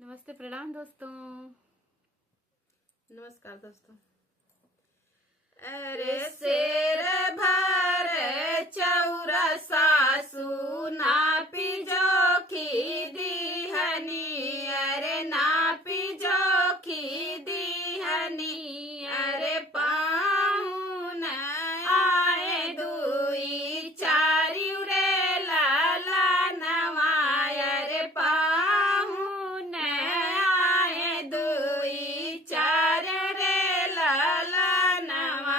नमस्ते, प्रणाम दोस्तों। नमस्कार दोस्तों। अरे शेर भर चौरा सासू नापी जोखी दीहनी, अरे नापी जोखी दीहनी, अरे पाहुन आए दुई चारी रे लाला नवाय, अरे पाहुन आए दुई चार रे लाला नवा,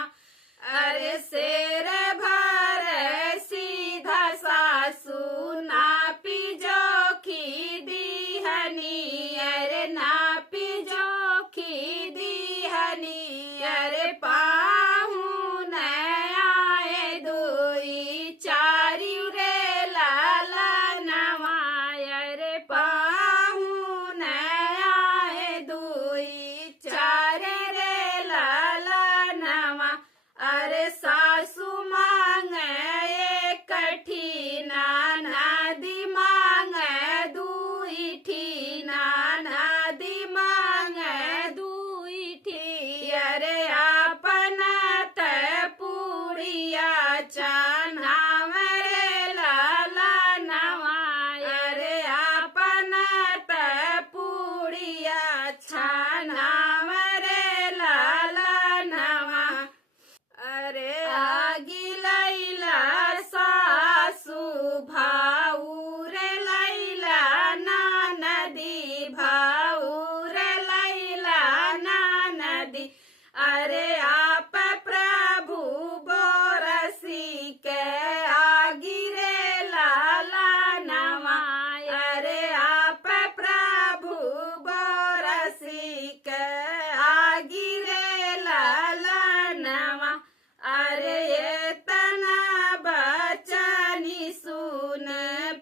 अरे शेर भर सीधा सासू नापी जोखी दीहनी, अरे नापी जोखी दीहनी, अरे पाहुन आए दुई चारी रे लाला नवा, अरे पाहुन आए दुई चार रे लाला नवा, अरे सासू मांग एक ठीना नदी मांग दुई ठीना नदी मांग दुई ठी, अरे आपन त पुड़िया चनाव रे लाला नवा, अरे आपन त पुड़िया छनाव रे लाला नवा, अरे आगी लैला सासू भाऊ रे लैला नदी भाऊ रे लैला नदी, अरे आप प्रभु बोरसी के आगी रे लाला नवा, अरे आप प्रभु बोरसी के आगी रे लाला नवा, अरे ये तना बचनी सुन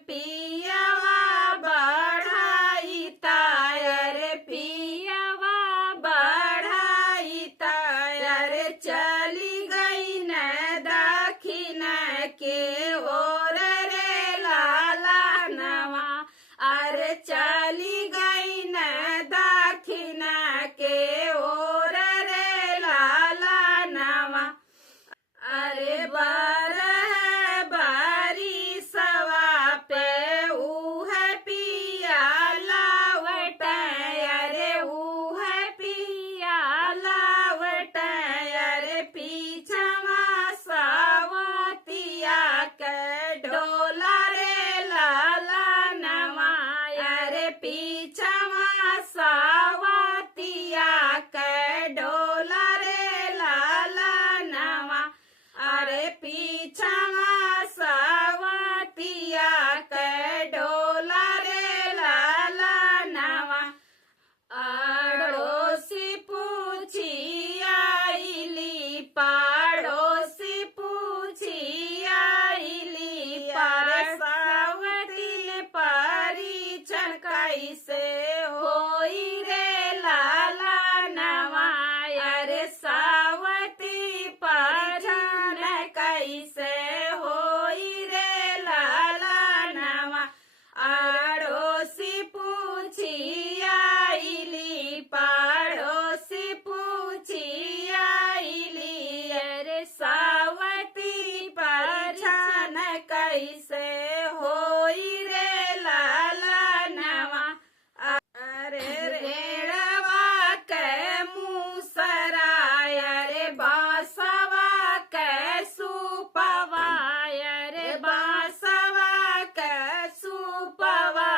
पियावा बढ़ाई तायर, पियावा बढ़ाई तायर, चली गई न दक्षिण के ओर रे लाला नवा, अरे चली गई न दक्षिण के ओर रे लाला नवा, अरे बारी सवा पे ऊह पिया लावट, अरे ऊह पिया लावट, अरे पीछवा सावतिया के डोला रे लाला नवा, अरे पीछवा सावतिया के डोला रे लाला नवा, अरे पीछवा सावतिया के डोला रे लाला नवा, अड़ोसी पूछी आईली पड़ोसी पूछी आईली पर सावती परीक्षण कैसे होई रे लाला नवा, अरे सावती परीक्षण कैसे होई रे लाला नवा, अड़ोसी पूछी आईली पड़ोसी पूछी आईली, अरे सावती परीक्षण कैसे होई रे लाला नवा, अरे रेड़वा के मुसराय, अरे बांसवा के सुपवा, अरे बांसवा के सुपवा,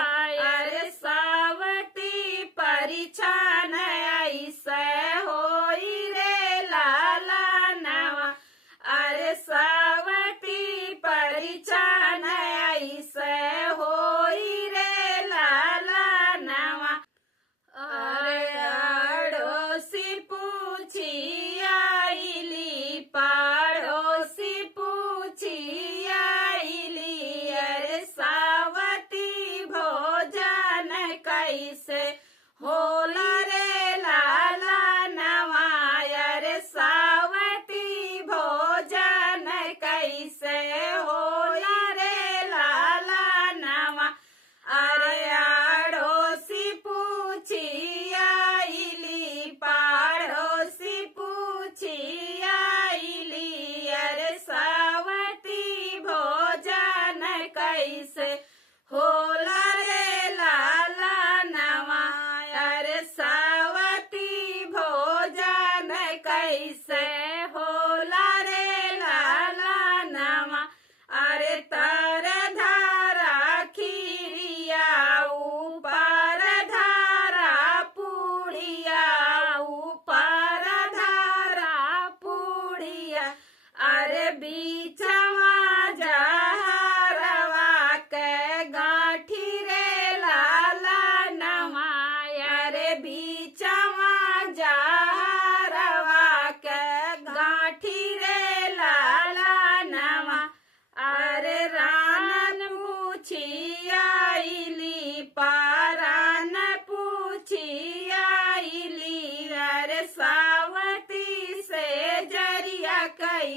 अरे सावती परीक्षण ऐसे होई रे लाला नवा, अरे सावती परीक्षण ऐसे होई रे लाला नवा, अरे अड़ोसी पूछी आईली पड़ोसी पूछी आईली, अरे सावती भोजन कैसे होला रे लाला नवा, अरे सावती भोजन कैसे होला रे लाला नवा, अरे अड़ोसी पूछी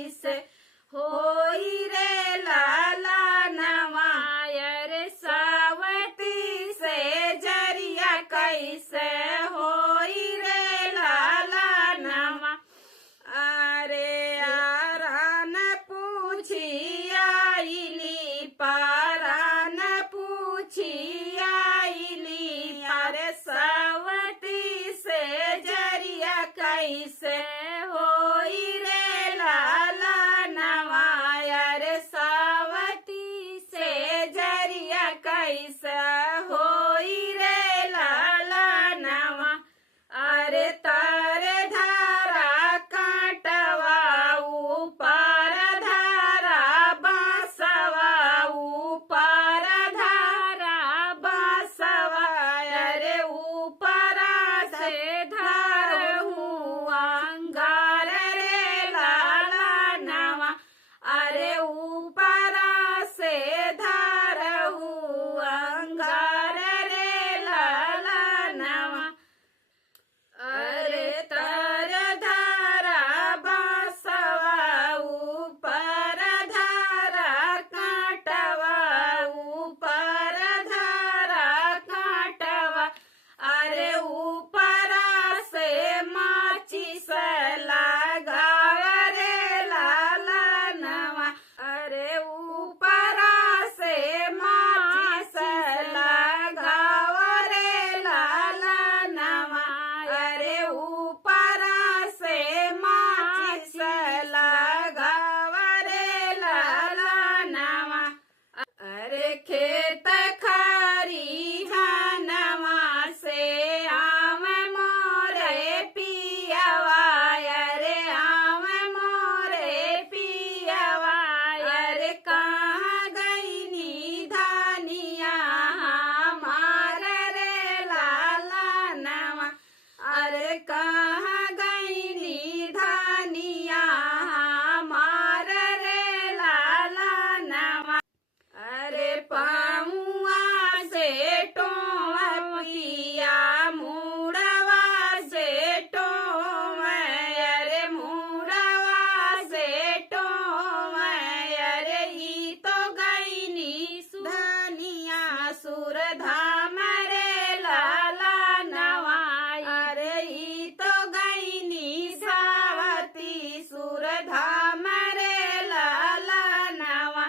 कैसे होई रे लाला नवायर सावती से जरिया कैसे होई रे लाला नवा अरे आरान पूछी आईली पारान पूछी आईली अरे सावती से जरिया कैसे होई रे लाला नवायर सावती से जरिया कैसे होई रे लाला नवा अरे तारे धारा काटवा ऊपर धारा बासवा ऊपर धारा बासवा अरे ऊपर से धार हुआ अंगार रे लाला नवा अरे ऊपर से धार हुआ अंगार रे लाला नवा अरे तर धारा बासवा ऊपर धारा काटवा ऊपर धारा काटवा अरे ऊपर से माचिस लगाव रे लाला नवा अरे ऊपर से माचिस लगाव रे लाला नवा अरे ऊपर से माचिस लगाव रे लाला नवा अरे खेत खारी हनवा से आम मोरे पियवा अरे आम मोरे पियवा अरे कहाँ गईनी धानिया हमार रे लाला नवा अरे कहाँ गईनी धानिया हमार रे लाला नवा अरे पामुआ से टोपिया मुड़वा से टोम अरे मुड़वा से टोम अरे ई तो गईनी धनिया सुर धाम रे लाला नवा अरे ई तो गईनी सावती सुर धाम रे लाला नवा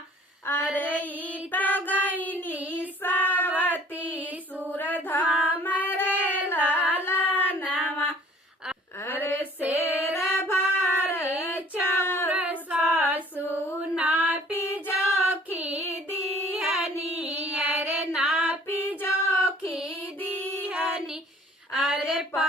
अरे ई तो गईनी सावती सुर धाम रे लाला नवा अरे शेर भार चौर सासु नापी जोखी दिहनी अरे नापी जोखी दिहनी अरे पा